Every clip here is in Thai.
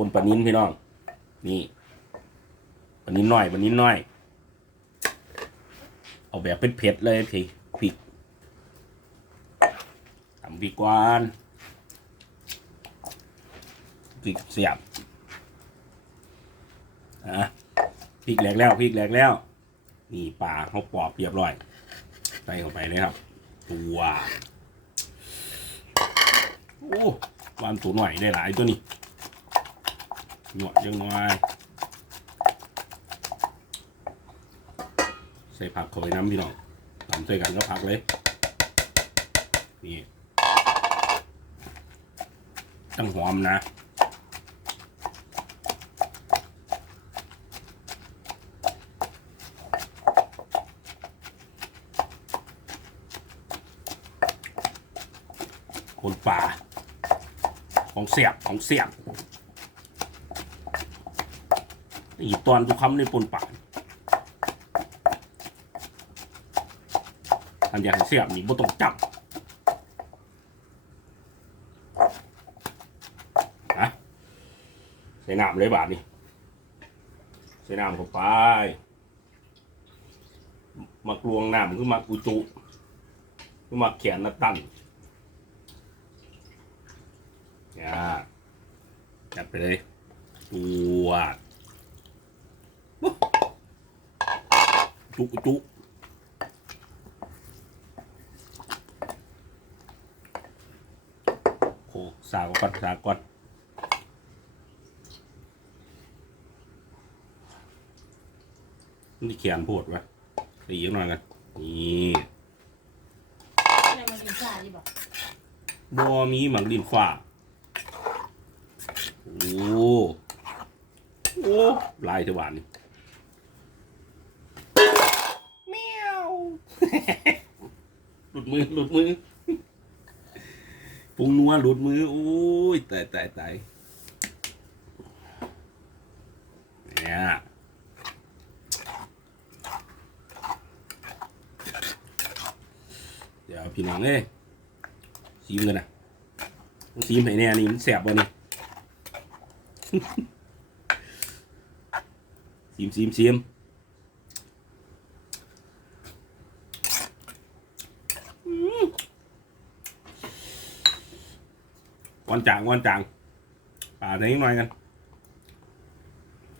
ปนปลานิ้นพี่น้อง นี่ปลานิ้นน้อยปลานิ้นน้อย เอาแบบเผ็ดๆเลยพี่พริกทำพริกกวานพริกเสียบอะพริกแหลกแล้วพริกแหลกแล้ว นี่ปลาเขาปอกเรียบร้อยใส่เข้าไปเลยครับตัวโอ้วานตัวหน่อยได้หลายตัวนี่ หนวดยังไงใส่ผักเข้าไปน้ำพี่น้องทำใส่กันก็ผักเลย นี่ตั้งหอมนะคนป่าของเสียบของเสียบ อีตอนทุกคำในปนป่าอันอยากเสียบนี่บ่ต้องจับฮะใส่น้ำเลยบาทนี่ใส่น้ำเข้าไปมักลวงน้ำคือมักอุจุคือมักเขียนนัตันอ่าจัดไปเลยตัว จุจุโอ้สาวก่อนสาวก่อนนี่เขียนโพดวะตีอีกหน่อยกันนี่อะไรมันกินข้าวดิบอกบอมีหมังดินฟ้าโอ้โอ้ลายเทวาน หลุดมือหลุดมือปุงนัวหลุดมือโอ้ยตายตายตายเนี่ยเดี๋ยวพี่น้องเอ้ยซีมกันนะต้องซีมให้แน่นี่มันแสบบ่นี่ซีมซีมซีมอืม วันจางวันจางป่าไหนหน่อยกัน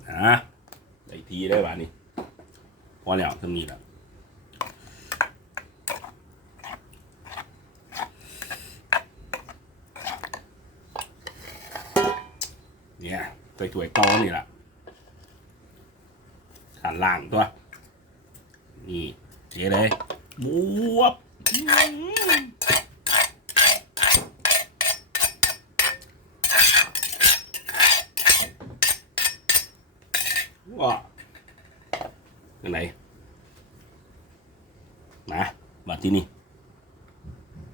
อะได้ทีได้ป่านี่พอแล้วทำนี้แล้วเนี่ยถวยถวยๆโตนี่แหละขันล่างตัว นี่เจ๊เลยบวบ ว้าเป็นไรมามาที่นี่